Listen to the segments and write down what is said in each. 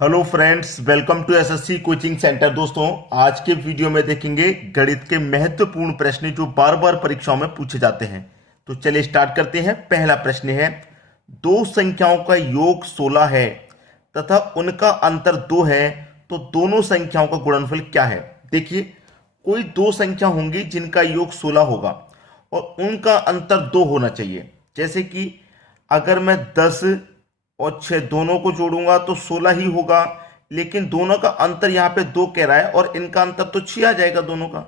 Hello friends, welcome to SSC coaching centre. दोस्तों, आज के वीडियो में देखेंगे गणित के महत्वपूर्ण प्रश्न जो बार बार परीक्षाओं में पूछे जाते हैं। तो चलिए स्टार्ट करते हैं। पहला प्रश्न है, दो संख्याओं का योग 16 है तथा उनका अंतर 2 है, तो दोनों संख्याओं का गुणनफल क्या है। देखिए, कोई दो संख्या होंगी जिनका योग 16 होगा और उनका अंतर 2 होना चाहिए। जैसे कि अगर मैं 10 और 6 दोनों को जोड़ूंगा तो 16 ही होगा, लेकिन दोनों का अंतर यहाँ पे 2 कह रहा है और इनका अंतर तो 6 आ जाएगा दोनों का।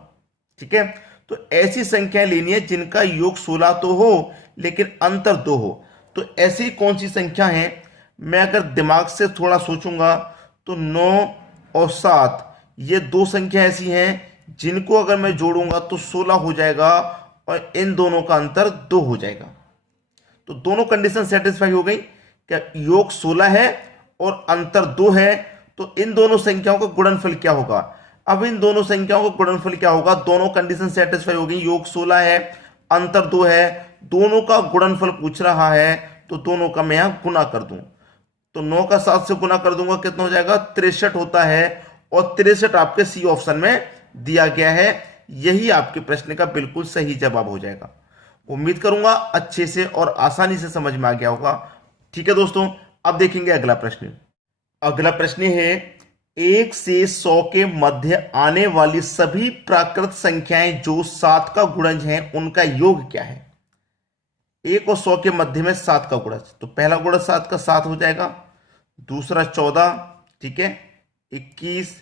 ठीक है, तो ऐसी संख्याएं लेनी है जिनका योग 16 तो हो लेकिन अंतर 2 हो। तो ऐसी कौन सी संख्या है? मैं अगर दिमाग से थोड़ा सोचूंगा तो 9 और 7 ये दो संख्या ऐसी हैं जिनको अगर मैं जोड़ूंगा तो 16 हो जाएगा और इन दोनों का अंतर 2 हो जाएगा। तो दोनों कंडीशन सेटिस्फाई हो गई। क्या योग 16 है और अंतर 2 है, तो इन दोनों संख्याओं का गुणनफल क्या होगा। अब इन दोनों संख्याओं का गुणनफल क्या होगा? दोनों कंडीशन सेटिस्फाई हो गई। योग 16 है, अंतर 2 है, दोनों का गुणनफल पूछ रहा है, तो दोनों का मैं यहां गुना कर दूं। तो 9 का 7 से गुना कर दूंगा, कितना हो जाएगा? 63 होता है और 63 आपके सी ऑप्शन में दिया गया है। यही आपके प्रश्न का बिल्कुल सही जवाब हो जाएगा। उम्मीद करूंगा अच्छे से और आसानी से समझ में आ गया होगा। ठीक है दोस्तों, अब देखेंगे अगला प्रश्न। अगला प्रश्न है, 1 से 100 के मध्य आने वाली सभी प्राकृत संख्याएं जो 7 का गुणज हैं उनका योग क्या है। 1 और 100 के मध्य में 7 का गुणज, तो पहला गुणज 7 का 7 हो जाएगा, दूसरा 14, ठीक है, 21,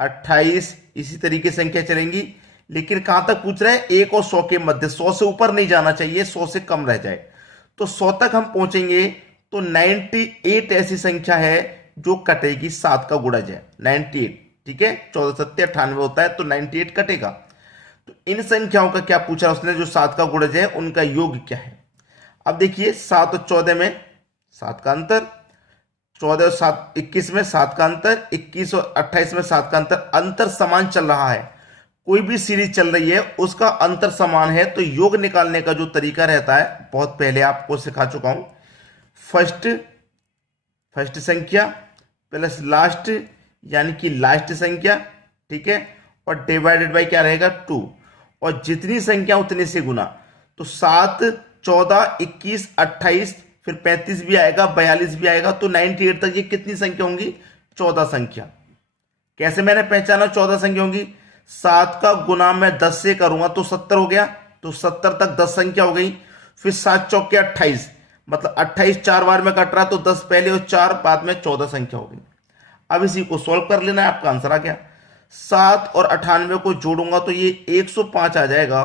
28, इसी तरीके से संख्या चलेंगी। लेकिन कहां तक पूछ रहे हैं? 1 और 100 के मध्य, 100 से ऊपर नहीं जाना चाहिए, 100 से कम रह जाए। तो 100 तक हम पहुंचेंगे तो 98 ऐसी संख्या है जो कटेगी, 7 का गुणज है 98। ठीक है, 14 7 98 होता है, तो 98 कटेगा। तो इन संख्याओं का क्या पूछा उसने जो 7 का गुणज है, उनका योग क्या है। अब देखिए, 7 और 14 में 7 का अंतर, 14 और 7 21 में 7 का अंतर, 21 और 28 में 7 का अंतर। अंतर समान चल रहा है, कोई भी सीरीज चल रही है उसका अंतर समान है, तो योग निकालने का जो तरीका रहता है बहुत पहले आपको सिखा चुका हूं। फर्स्ट संख्या प्लस लास्ट, यानी कि लास्ट संख्या, ठीक है, और डिवाइडेड बाय क्या रहेगा? 2, और जितनी संख्या उतने से गुना। तो 7, 14, 21, 28, फिर 35 भी आएगा, 42 भी आएगा, तो 98 तक ये कितनी संख्या होंगी? 14 संख्या। कैसे मैंने पहचाना 14 संख्या होंगी? 7 का गुना मैं 10 से करूंगा तो 70 हो गया, तो 70 तक 10 संख्या हो गई। फिर 7 चौके 28, मतलब 28 4 बार में कट रहा है, तो 10 पहले और 4 बाद में 14 संख्या हो गई। अब इसी को सॉल्व कर लेना है, आपका आंसर आ गया। 7 और 98 को जोड़ूंगा तो ये 105 आ जाएगा,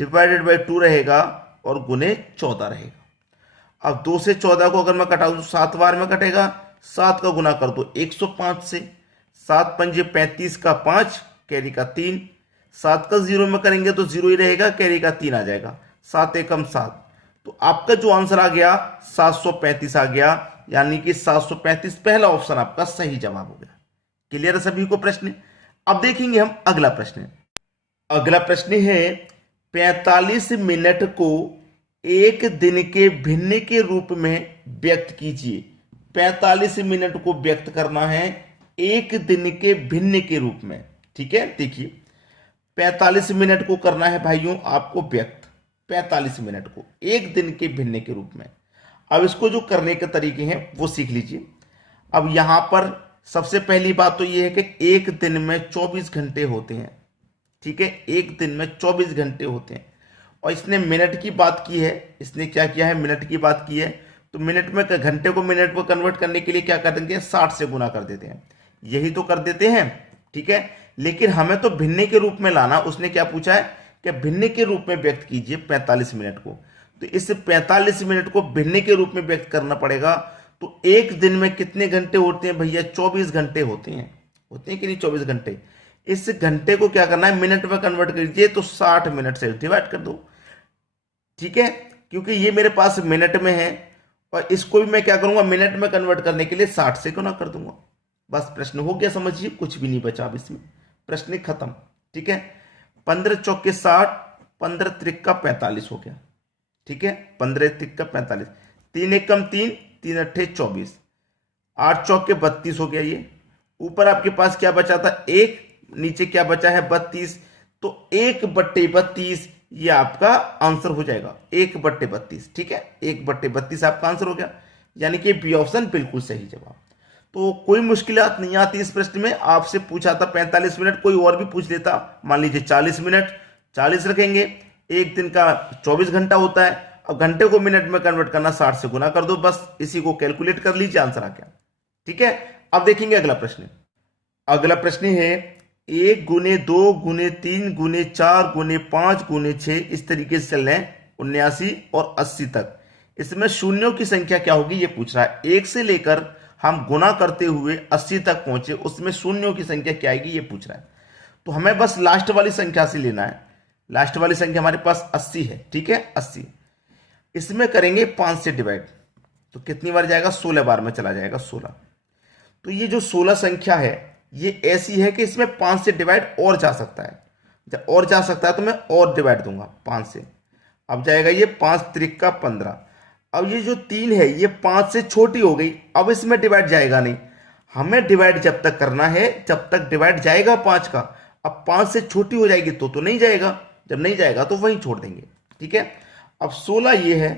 डिवाइडेड बाई 2 रहेगा और गुने 14 रहेगा। अब 2 से 14 को अगर मैं कटाऊं तो 7 बार में कटेगा, 7 का गुना कर दो 105 से, 7 पंजे 35 का 5, कैरी का 3, 7 का 0 में करेंगे तो 0 ही रहेगा, कैरी का 3 आ जाएगा, 7 एकम 7। तो आपका जो आंसर आ गया 735 आ गया, यानी कि 735 पहला ऑप्शन आपका सही जवाब हो गया। क्लियर है सभी को प्रश्न? अब देखेंगे हम अगला प्रश्न। अगला प्रश्न है, 45 मिनट को एक दिन के भिन्न के रूप में व्यक्त कीजिए। 45 मिनट को व्यक्त करना है एक दिन के भिन्न के रूप में। ठीक है, देखिए 45 मिनट को करना है भाइयों आपको व्यक्त, 45 मिनट को एक दिन के भिन्न के रूप में। अब इसको जो करने के तरीके हैं वो सीख लीजिए। अब यहां पर सबसे पहली बात तो ये है कि एक दिन में 24 घंटे होते हैं। ठीक है, एक दिन में 24 घंटे होते हैं, और इसने मिनट की बात की है। इसने क्या किया है? मिनट की बात की है। तो मिनट में घंटे को मिनट में कन्वर्ट करने के लिए क्या कर देते हैं? 60 से गुना कर देते हैं, यही तो कर देते हैं। ठीक है, लेकिन हमें तो भिन्न के रूप में लाना। उसने क्या पूछा है कि भिन्न के रूप में व्यक्त कीजिए 45 मिनट को। तो इस 45 मिनट को भिन्न के रूप में व्यक्त करना पड़ेगा। तो एक दिन में कितने घंटे होते हैं भैया? 24 घंटे होते हैं। होते हैं कि नहीं 24 घंटे? इस घंटे को क्या करना है? मिनट में कन्वर्ट कीजिए, तो 60 मिनट से डिवाइड कर दो। ठीक है, क्योंकि ये मेरे पास मिनट में है और इसको भी मैं क्या करूंगा? मिनट में कन्वर्ट करने के लिए 60 से गुना कर दूंगा। बस प्रश्न हो गया, समझिए, कुछ भी नहीं बचा अब इसमें, प्रश्न खत्म। ठीक है, 15 चौके 60, 15 त्रिक का 45 हो गया। ठीक है, 15 त्रिक का 45, 3 एकम 3, 3 अट्ठे 24, 8 चौके 32 हो गया। ये ऊपर आपके पास क्या बचा था, एक, नीचे क्या बचा है 32, तो 1/32 ये आपका आंसर हो जाएगा, 1/32। ठीक है, 1/32 आपका आंसर हो गया, यानी कि बी ऑप्शन बिल्कुल सही जवाब। तो कोई मुश्किलात नहीं आती इस प्रश्न में। आपसे पूछा था 45 मिनट, कोई और भी पूछ लेता, मान लीजिए 40 मिनट, 40 रखेंगे। एक दिन का 24 घंटा होता है, अब घंटे को मिनट में कन्वर्ट करना, 60 से गुना कर दो, बस इसी को कैलकुलेट कर लीजिए, आंसर आ गया। ठीक है, अब देखेंगे अगला प्रश्न। अगला प्रश्न है 1 गुने 2 गुने 3 गुने 4 गुने 5 गुने 6, इस तरीके से चल रहे हैं 79 और 80 तक। इसमें शून्यों की संख्या क्या होगी ये पूछ रहा है। 1 से लेकर हम गुना करते हुए 80 तक पहुंचे, उसमें शून्यों की संख्या क्या आएगी ये पूछ रहा है। तो हमें बस लास्ट वाली संख्या से लेना है। लास्ट वाली संख्या हमारे पास 80 है। ठीक है, 80 इसमें करेंगे 5 से डिवाइड, तो कितनी बार जाएगा, 16 बार में चला जाएगा, 16। तो ये जो 16 संख्या है ये ऐसी है कि इसमें 5 से डिवाइड और जा सकता है। जब और जा सकता है तो मैं और डिवाइड दूंगा 5 से। अब जाएगा ये 5 त्रिका 15। अब ये जो 3 है ये 5 से छोटी हो गई, अब इसमें डिवाइड जाएगा नहीं। हमें डिवाइड जब तक करना है जब तक डिवाइड जाएगा 5 का। अब 5 से छोटी हो जाएगी तो नहीं जाएगा, जब नहीं जाएगा तो वहीं छोड़ देंगे। ठीक है, अब 16 ये है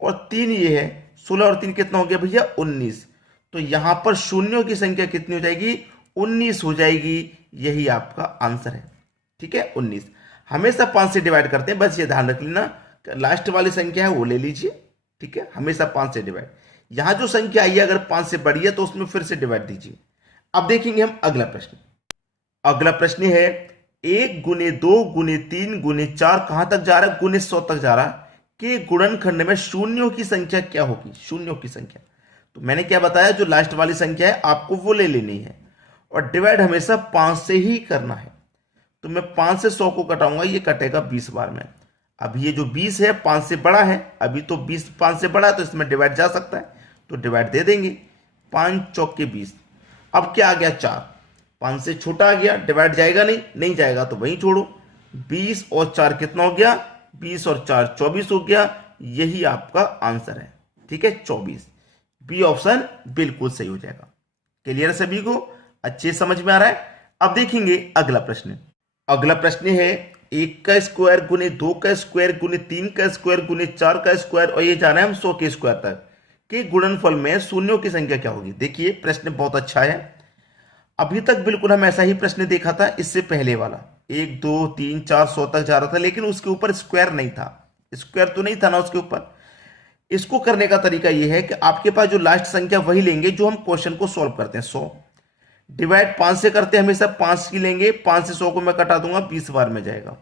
और 3 ये है, 16 और 3 कितना हो गया भैया, 19। तो यहां पर शून्यों की संख्या कितनी हो जाएगी, 19 हो जाएगी, यही आपका आंसर है। ठीक है, 19। हमेशा 5 से डिवाइड करते हैं, बस ये ध्यान रख लेना, लास्ट वाली संख्या है वो ले लीजिए। ठीक है, हमेशा 5 से डिवाइड। यहां जो संख्या आई है अगर 5 से बड़ी है तो उसमें फिर से डिवाइड दीजिए। अब देखेंगे हम अगला प्रश्न। अगला प्रश्न है 1 गुने 2 गुने 3 गुने 4 कहां तक जा रहा है, गुने 100 तक जा रहा है, कि गुणनखंड में शून्यों की संख्या क्या होगी, शून्यों की संख्या। तो मैंने क्या बताया, जो लास्ट वाली संख्या है आपको वो ले लेनी है और डिवाइड हमेशा 5 से ही करना है। तो मैं 5 से 100 को घटाऊंगा, ये कटेगा 20 बार में। अब ये जो 20 है 5 से बड़ा है, अभी तो 20 5 से बड़ा है तो इसमें डिवाइड जा सकता है, तो डिवाइड दे देंगे। 5 चौके 20। अब क्या आ गया, 4, 5 से छोटा आ गया, डिवाइड जाएगा नहीं, नहीं जाएगा तो वहीं छोड़ो। 20 और 4 कितना हो गया, 20 और 4 24 हो गया, यही आपका आंसर है। ठीक है, 24, बी ऑप्शन बिल्कुल सही हो जाएगा। क्लियर सभी को, अच्छे समझ में आ रहा है। अब देखेंगे अगला प्रश्न। अगला प्रश्न है 1 का स्क्वायर गुने 2 का स्क्वायर गुने 3 का स्क्वायर गुने 4 का स्क्वायर, और ये जाना है हम 100 के स्क्वायर तक, कि गुणनफल में शून्यों की संख्या क्या होगी। देखिए प्रश्न बहुत अच्छा है। अभी तक बिल्कुल हम ऐसा ही प्रश्न देखा था, इससे पहले वाला 1 2 3 4 100 तक जा रहा था, लेकिन उसके ऊपर स्क्वायर नहीं था, स्क्वायर तो नहीं था ना उसके ऊपर। इसको करने का तरीका यह है कि आपके पास जो लास्ट संख्या वही लेंगे जो हम क्वेश्चन को सॉल्व करते हैं। 100 डिवाइड 5 से करते हैं, हमेशा 5 की लेंगे, 5 से 100 को मैं कटा दूंगा, 20 बार में जाएगा।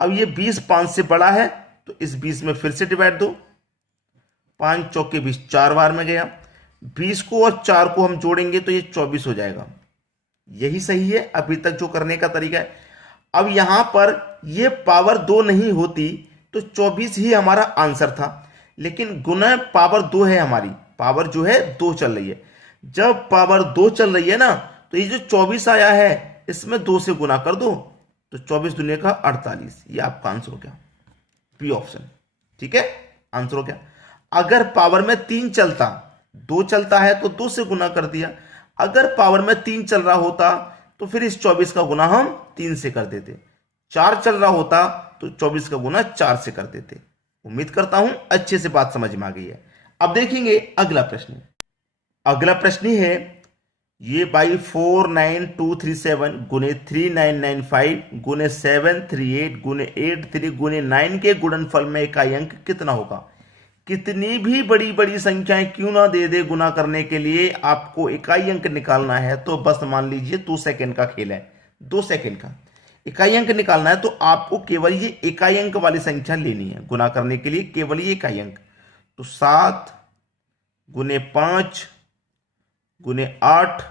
अब ये 20 5 से बड़ा है तो इस 20 में फिर से डिवाइड दो, 5 चौके 20 4 बार में गया। 20 को और 4 को हम जोड़ेंगे तो ये 24 हो जाएगा, यही सही है अभी तक जो करने का तरीका है। अब यहां पर ये पावर 2 नहीं होती तो 24 ही हमारा आंसर था, लेकिन गुना पावर 2 है, हमारी पावर जो है 2 चल रही है। जब पावर 2 चल रही है ना, तो ये जो 24 आया है इसमें 2 से गुना कर दो, तो 24 दुनिया का 48, ये आपका आंसर हो गया, बी ऑप्शन। ठीक है, आंसर हो गया। अगर पावर में 3 चलता, 2 चलता है तो 2 से गुना कर दिया। अगर पावर में 3 चल रहा होता तो फिर इस 24 का गुना हम 3 से कर देते। 4 चल रहा होता तो 24 का गुना 4 से कर देते। उम्मीद करता हूं अच्छे से बात समझ में आ गई है। अब देखेंगे अगला प्रश्न। अगला प्रश्न है ये बाई 49237 गुने 3995 गुने 738 गुने 83 गुने 9 के गुणनफल में इकाई अंक कितना होगा। कितनी भी बड़ी बड़ी संख्याएं क्यों ना दे दे, गुना करने के लिए आपको इकाई अंक निकालना है तो बस मान लीजिए 2 सेकंड का खेल है। 2 सेकंड का इकाई अंक निकालना है तो आपको केवल ये इकाई अंक वाली संख्या लेनी है गुना करने के लिए, केवल ये इकाई अंक। तो 7 गुने 5 गुने 8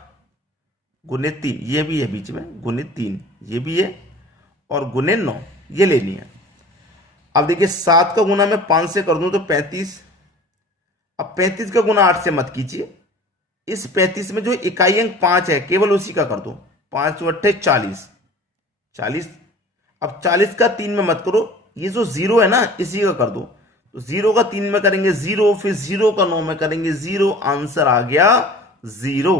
गुने 3, ये भी है बीच में, गुने 3 ये भी है, और गुने 9 ये लेनी है। अब देखिए 7 का गुना मैं 5 से कर दूं तो 35। अब 35 का गुना 8 से मत कीजिए, इस 35 में जो इकाई अंक 5 है केवल उसी का कर दो। 5 8 40 40। अब 40 का 3 में मत करो, ये जो 0 है ना इसी का कर दो। तो 0 का 3 में करेंगे 0, फिर 0 का 9 में करेंगे 0, आंसर आ गया जीरो।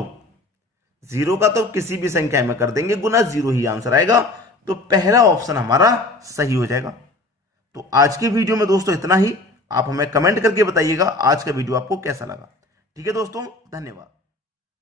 जीरो का तो किसी भी संख्या में कर देंगे गुना, जीरो ही आंसर आएगा। तो पहला ऑप्शन हमारा सही हो जाएगा। तो आज की वीडियो में दोस्तों इतना ही। आप हमें कमेंट करके बताइएगा आज का वीडियो आपको कैसा लगा। ठीक है दोस्तों, धन्यवाद।